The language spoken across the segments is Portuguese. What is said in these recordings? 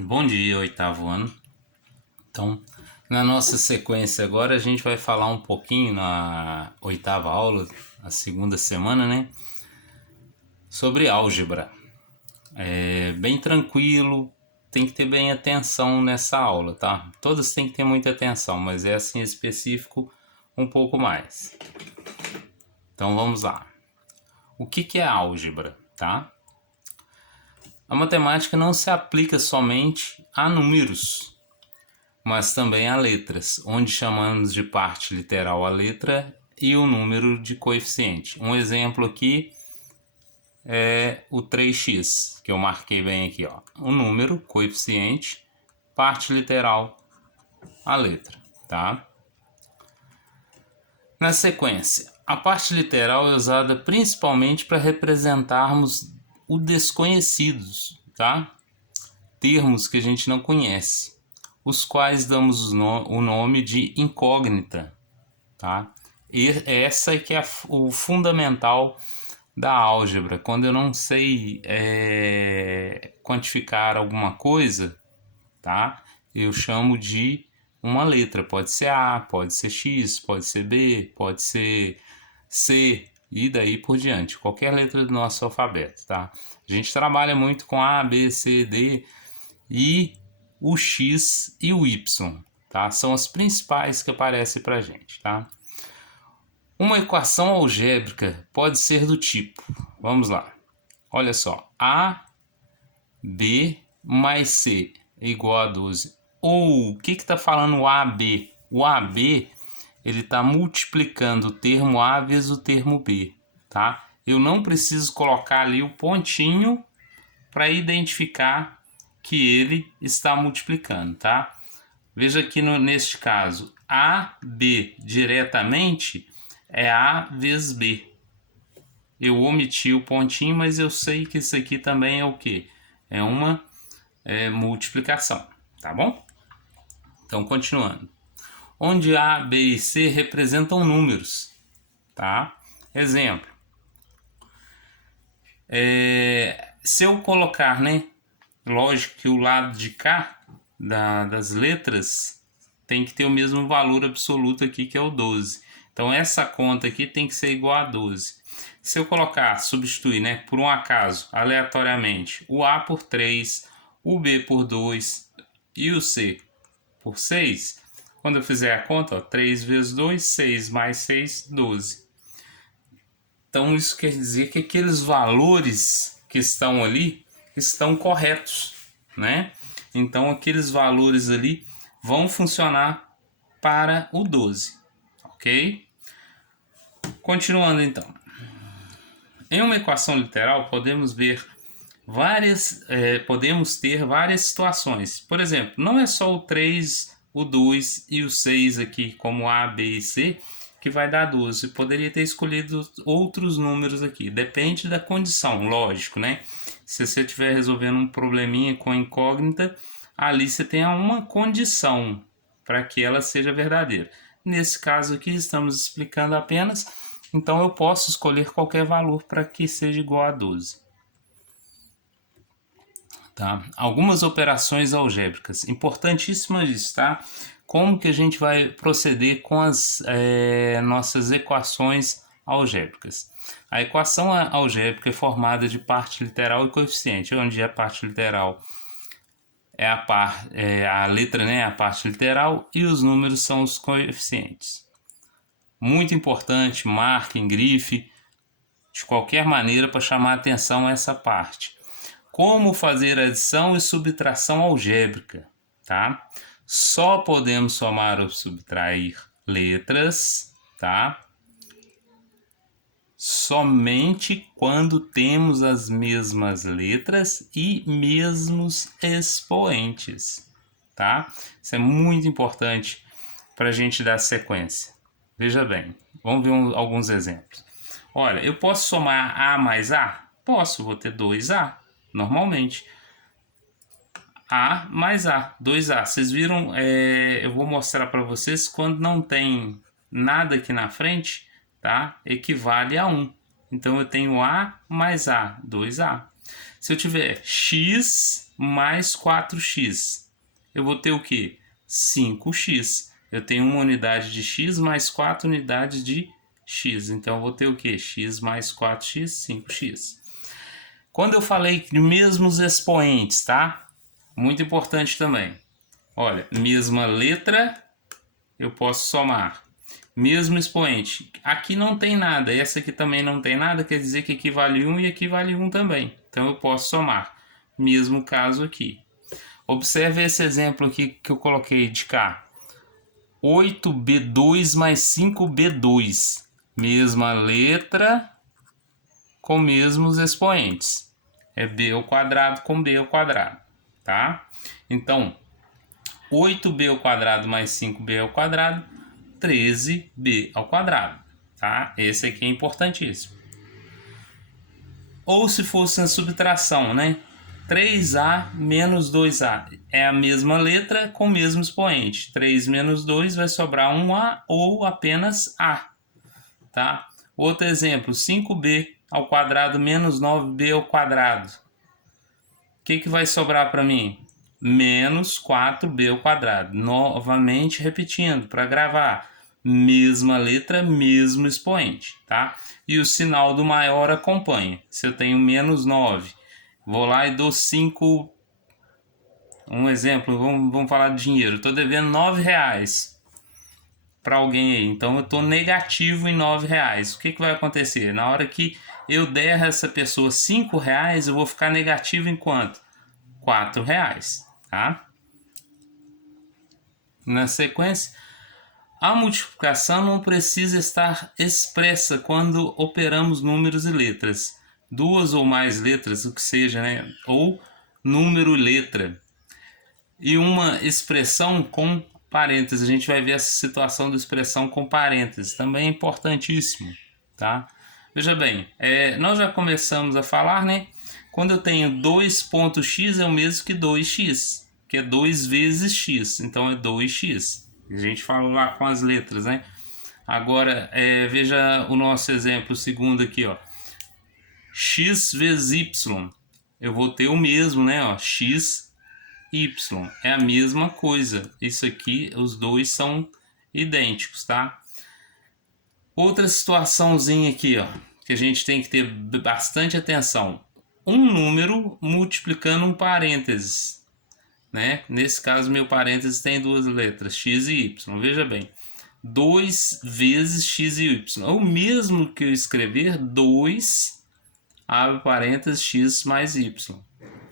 Bom dia, oitavo ano. Então, na nossa sequência agora, a gente vai falar um pouquinho na oitava aula, a segunda semana, né? Sobre álgebra. É bem tranquilo, tem que ter bem atenção nessa aula, tá? Todas têm que ter muita atenção, mas essa em específico um pouco mais. Então vamos lá. O que é álgebra, tá? A matemática não se aplica somente a números, mas também a letras, onde chamamos de parte literal a letra e o número de coeficiente. Um exemplo aqui é o 3x, que eu marquei bem aqui, ó. O número, coeficiente, parte literal a letra, tá? Na sequência, a parte literal é usada principalmente para representarmos o desconhecidos, tá? Termos que a gente não conhece, os quais damos o nome de incógnita, tá? E essa é que é o fundamental da álgebra. Quando eu não sei quantificar alguma coisa, tá? Eu chamo de uma letra. Pode ser A, pode ser X, pode ser B, pode ser C e daí por diante. Qualquer letra do nosso alfabeto, tá? A gente trabalha muito com A, B, C, D e o X e o Y, tá? São as principais que aparecem para a gente, tá? Uma equação algébrica pode ser do tipo, vamos lá, olha só, A, B mais C é igual a 12. Ou o que está falando o AB? O AB ele está multiplicando o termo A vezes o termo B, tá? Eu não preciso colocar ali o pontinho para identificar que ele está multiplicando, tá? Veja aqui neste caso, AB diretamente é A vezes B. Eu omiti o pontinho, mas eu sei que isso aqui também é o quê? É uma multiplicação, tá bom? Então, continuando. Onde A, B e C representam números, tá? Exemplo. Se eu colocar, né? Lógico que o lado de cá das letras tem que ter o mesmo valor absoluto aqui, que é o 12. Então, essa conta aqui tem que ser igual a 12. Se eu colocar, substituir, né, por um acaso, aleatoriamente, o A por 3, o B por 2 e o C por 6, quando eu fizer a conta, ó, 3 vezes 2, 6 mais 6, 12. Então, isso quer dizer que aqueles valores que estão ali estão corretos, né? Então, aqueles valores ali vão funcionar para o 12, ok? Continuando então. Em uma equação literal, podemos ter várias situações. Por exemplo, não é só o 3, o 2 e o 6 aqui, como A, B e C, que vai dar 12. Poderia ter escolhido outros números aqui. Depende da condição, lógico, né? Se você estiver resolvendo um probleminha com incógnita, ali você tem uma condição para que ela seja verdadeira. Nesse caso aqui, estamos explicando apenas, então eu posso escolher qualquer valor para que seja igual a 12. Tá? Algumas operações algébricas, importantíssimas isso, tá? Como que a gente vai proceder com as nossas equações algébricas? A equação algébrica é formada de parte literal e coeficiente, onde a parte literal é a letra, né, a parte literal, e os números são os coeficientes. Muito importante, marquem, grife, de qualquer maneira para chamar a atenção essa parte. Como fazer adição e subtração algébrica, tá? Só podemos somar ou subtrair letras, tá? Somente quando temos as mesmas letras e mesmos expoentes, tá? Isso é muito importante para a gente dar sequência. Veja bem, vamos ver alguns exemplos. Olha, eu posso somar A mais A? Posso, vou ter 2A, normalmente. A mais A, 2A. Vocês viram, eu vou mostrar para vocês quando não tem nada aqui na frente, tá? Equivale a 1. Então eu tenho A mais A, 2A. Se eu tiver X mais 4x. Eu vou ter o quê? 5x. Eu tenho uma unidade de x mais 4 unidades de x. Então, eu vou ter o quê? X mais 4x, 5x. Quando eu falei de mesmos expoentes, tá? Muito importante também. Olha, mesma letra, eu posso somar. Mesmo expoente. Aqui não tem nada. Essa aqui também não tem nada. Quer dizer que aqui vale 1 e aqui vale 1 também. Então, eu posso somar. Mesmo caso aqui. Observe esse exemplo aqui que eu coloquei de cá. 8b2 mais 5b2. Mesma letra com mesmos expoentes. É b ao quadrado com b ao quadrado, tá? Então, 8b ao quadrado mais 5b ao quadrado, 13b ao quadrado, tá? Esse aqui é importantíssimo. Ou se fosse na subtração, né? 3a menos 2a é a mesma letra com o mesmo expoente. 3 menos 2 vai sobrar 1a ou apenas a, tá? Outro exemplo, 5b ao quadrado menos 9b ao quadrado. O que vai sobrar para mim? Menos 4b ao quadrado. Novamente repetindo, para gravar. Mesma letra, mesmo expoente, tá? E o sinal do maior acompanha. Se eu tenho menos 9, vou lá e dou 5... Um exemplo, vamos falar de dinheiro. Estou devendo R$9 para alguém aí. Então, eu estou negativo em R$9. O que vai acontecer? Na hora que eu der a essa pessoa R$5, eu vou ficar negativo em quanto? R$4, tá? Na sequência, a multiplicação não precisa estar expressa quando operamos números e letras. Duas ou mais letras, o que seja, né? Ou número e letra. E uma expressão com parênteses. A gente vai ver essa situação da expressão com parênteses. Também é importantíssimo, tá? Veja bem, nós já começamos a falar, né? Quando eu tenho 2.x é o mesmo que 2x, que é 2 vezes x, então é 2x. A gente falou lá com as letras, né? Agora, veja o nosso exemplo segundo aqui, ó. X vezes y. Eu vou ter o mesmo, né? Ó, x, y. É a mesma coisa. Isso aqui, os dois são idênticos, tá? Outra situaçãozinha aqui, ó, que a gente tem que ter bastante atenção. Um número multiplicando um parênteses, né? Nesse caso, meu parênteses tem duas letras, x e y. Veja bem, 2 vezes x e y. É o mesmo que eu escrever 2, abre parênteses, x mais y.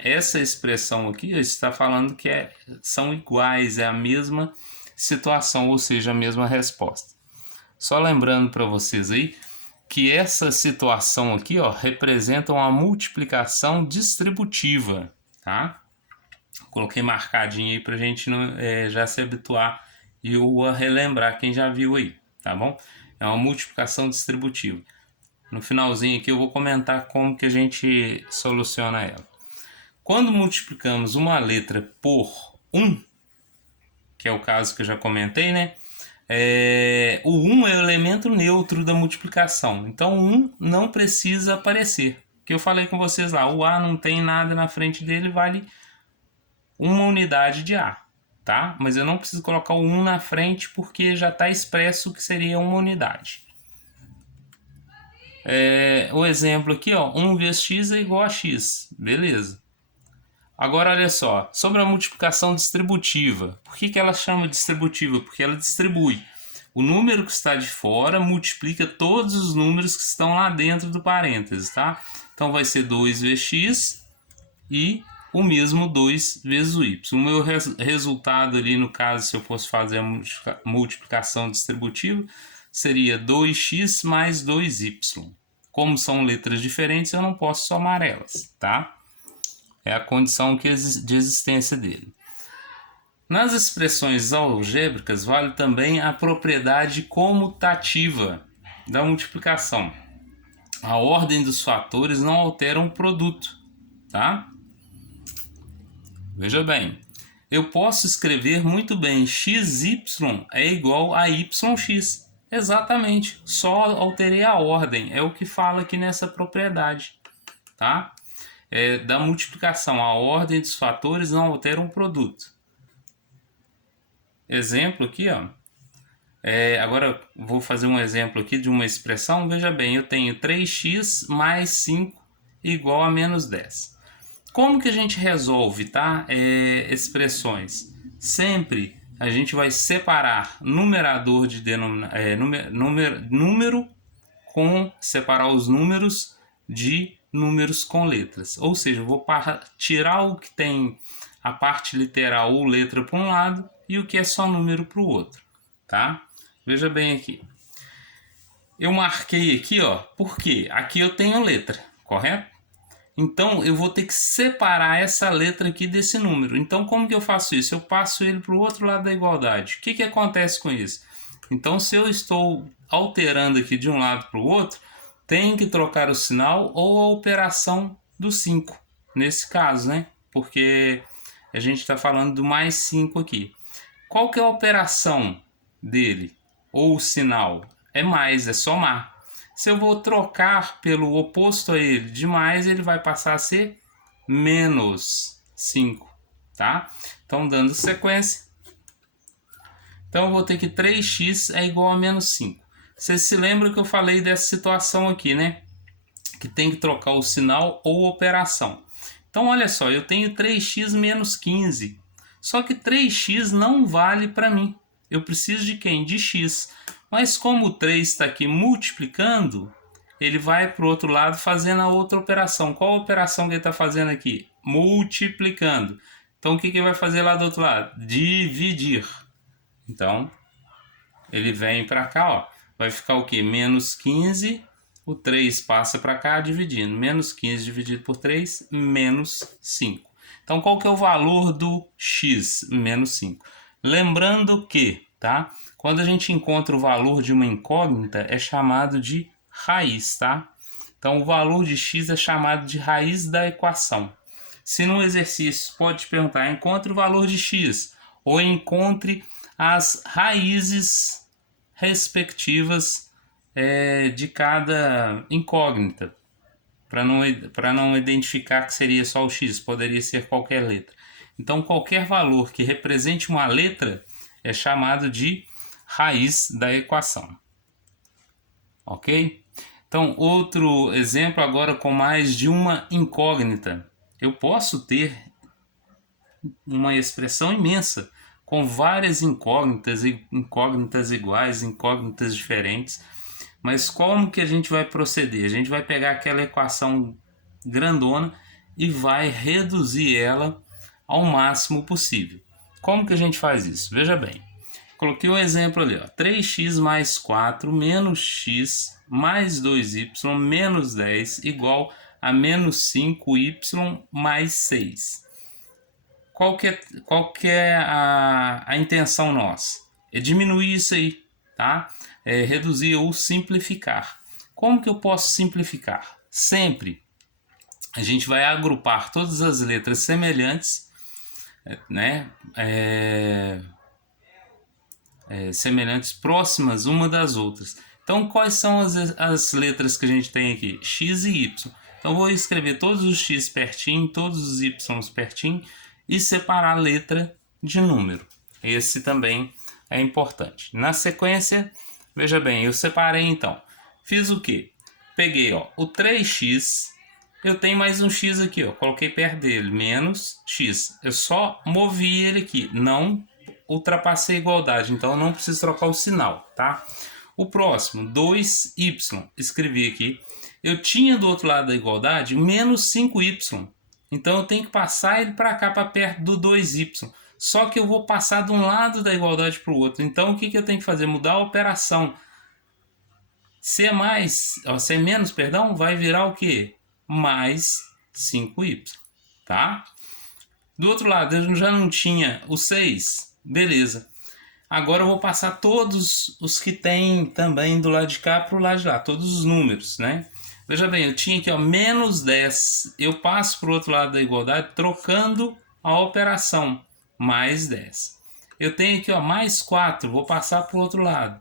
Essa expressão aqui está falando que são iguais, é a mesma situação, ou seja, a mesma resposta. Só lembrando para vocês aí que essa situação aqui, ó, representa uma multiplicação distributiva, tá? Coloquei marcadinho aí para a gente já se habituar e eu relembrar quem já viu aí, tá bom? É uma multiplicação distributiva. No finalzinho aqui eu vou comentar como que a gente soluciona ela. Quando multiplicamos uma letra por 1, que é o caso que eu já comentei, né? O 1 é o elemento neutro da multiplicação. Então, 1 não precisa aparecer. Que eu falei com vocês lá, o A não tem nada na frente dele, vale uma unidade de A, tá? Mas eu não preciso colocar o 1 na frente porque já está expresso que seria uma unidade. O exemplo aqui, ó, 1 vezes x é igual a x, beleza. Agora, olha só, sobre a multiplicação distributiva. Por que ela chama distributiva? Porque ela distribui. O número que está de fora multiplica todos os números que estão lá dentro do parênteses, tá? Então, vai ser 2 vezes x e o mesmo 2 vezes o y. O meu resultado ali, no caso, se eu fosse fazer a multiplicação distributiva, seria 2x mais 2y. Como são letras diferentes, eu não posso somar elas, tá? É a condição de existência dele. Nas expressões algébricas, vale também a propriedade comutativa da multiplicação. A ordem dos fatores não altera o produto, tá? Veja bem, eu posso escrever muito bem xy é igual a yx. Exatamente, só alterei a ordem, é o que fala aqui nessa propriedade, tá? da multiplicação. A ordem dos fatores não altera um produto. Exemplo aqui, ó. Agora vou fazer um exemplo aqui de uma expressão. Veja bem, eu tenho 3x mais 5 igual a menos 10. Como que a gente resolve, tá? Expressões. Sempre a gente vai separar numerador de número com separar os números de números com letras. Ou seja, eu vou tirar o que tem a parte literal ou letra para um lado e o que é só número para o outro, tá? Veja bem aqui. Eu marquei aqui, ó, porque aqui eu tenho letra, correto? Então eu vou ter que separar essa letra aqui desse número. Então como que eu faço isso? Eu passo ele para o outro lado da igualdade. O que acontece com isso? Então se eu estou alterando aqui de um lado para o outro, tem que trocar o sinal ou a operação do 5. Nesse caso, né? Porque a gente está falando do mais 5 aqui. Qual que é a operação dele? Ou o sinal? É mais, é somar. Se eu vou trocar pelo oposto a ele de mais, ele vai passar a ser menos 5, tá? Então, dando sequência. Então, eu vou ter que 3x é igual a menos 5. Você se lembra que eu falei dessa situação aqui, né? Que tem que trocar o sinal ou operação. Então, olha só, eu tenho 3x menos 15. Só que 3x não vale para mim. Eu preciso de quem? De x. Mas como o 3 está aqui multiplicando, ele vai para o outro lado fazendo a outra operação. Qual a operação que ele está fazendo aqui? Multiplicando. Então o que ele vai fazer lá do outro lado? Dividir. Então ele vem para cá, ó. Vai ficar o que? Menos 15. O 3 passa para cá dividindo. Menos 15 dividido por 3, menos 5. Então qual que é o valor do x? Menos 5. Lembrando que, tá? Quando a gente encontra o valor de uma incógnita, é chamado de raiz, tá? Então, o valor de x é chamado de raiz da equação. Se no exercício pode te perguntar, encontre o valor de x, ou encontre as raízes respectivas de cada incógnita, para não identificar que seria só o x, poderia ser qualquer letra. Então, qualquer valor que represente uma letra é chamado de raiz da equação. Ok? Então, outro exemplo agora com mais de uma incógnita. Eu posso ter uma expressão imensa com várias incógnitas, incógnitas iguais, incógnitas diferentes. Mas como que a gente vai proceder? A gente vai pegar aquela equação grandona e vai reduzir ela ao máximo possível. Como que a gente faz isso? Veja bem. Coloquei um exemplo ali, ó. 3x mais 4 menos x mais 2y menos 10 igual a menos 5y mais 6. Qual que é a intenção nossa? É diminuir isso aí, tá? É reduzir ou simplificar. Como que eu posso simplificar? Sempre a gente vai agrupar todas as letras semelhantes, né? Semelhantes, próximas uma das outras. Então, quais são as letras que a gente tem aqui? X e Y. Então, vou escrever todos os X pertinho, todos os Y pertinho e separar a letra de número. Esse também é importante. Na sequência, veja bem, eu separei então. Fiz o quê? Peguei, ó, o 3x, eu tenho mais um x aqui, ó, coloquei perto dele, menos x. Eu só movi ele aqui, não ultrapassei a igualdade, então eu não preciso trocar o sinal, tá? O próximo, 2y, escrevi aqui. Eu tinha do outro lado da igualdade menos 5y, então eu tenho que passar ele para cá, para perto do 2y. Só que eu vou passar de um lado da igualdade para o outro, então o que eu tenho que fazer? Mudar a operação. Se é menos, perdão, vai virar o quê? Mais 5y, tá? Do outro lado, eu já não tinha o 6, beleza. Agora eu vou passar todos os que tem também do lado de cá para o lado de lá, todos os números, né? Veja bem, eu tinha aqui, ó, menos 10. Eu passo para o outro lado da igualdade trocando a operação, mais 10. Eu tenho aqui, ó, mais 4, vou passar para o outro lado.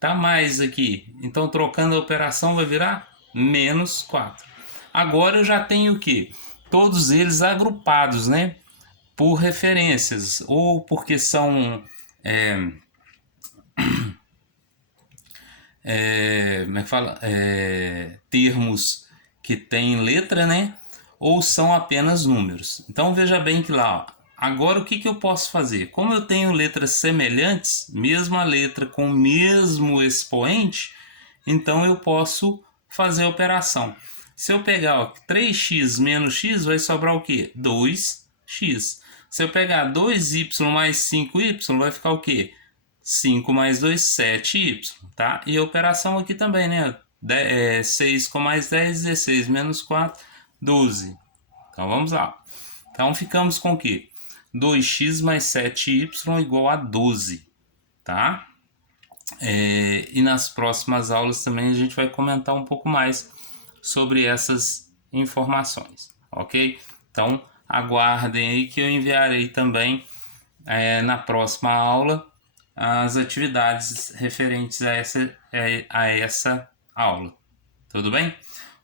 Tá mais aqui, então trocando a operação vai virar menos 4. Agora eu já tenho o quê? todos eles agrupados, né, por referências ou porque são como é que fala? Termos que têm letra, né? Ou são apenas números. Então veja bem que lá, ó, agora o que eu posso fazer? Como eu tenho letras semelhantes, mesma letra com o mesmo expoente, então eu posso fazer a operação. Se eu pegar, ó, 3x menos x, vai sobrar o quê? 2x. Se eu pegar 2y mais 5y, vai ficar o quê? 5 mais 2, 7y, tá? E a operação aqui também, né? 6 com mais 10, 16, menos 4, 12. Então vamos lá. Então ficamos com o quê? 2x mais 7y igual a 12, tá? E nas próximas aulas também a gente vai comentar um pouco mais sobre essas informações, ok? Então aguardem aí que eu enviarei também na próxima aula as atividades referentes a essa aula. Tudo bem?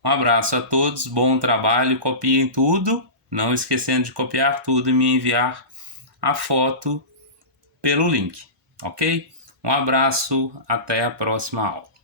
Um abraço a todos, bom trabalho, copiem tudo, não esquecendo de copiar tudo e me enviar a foto pelo link, ok? Um abraço, até a próxima aula.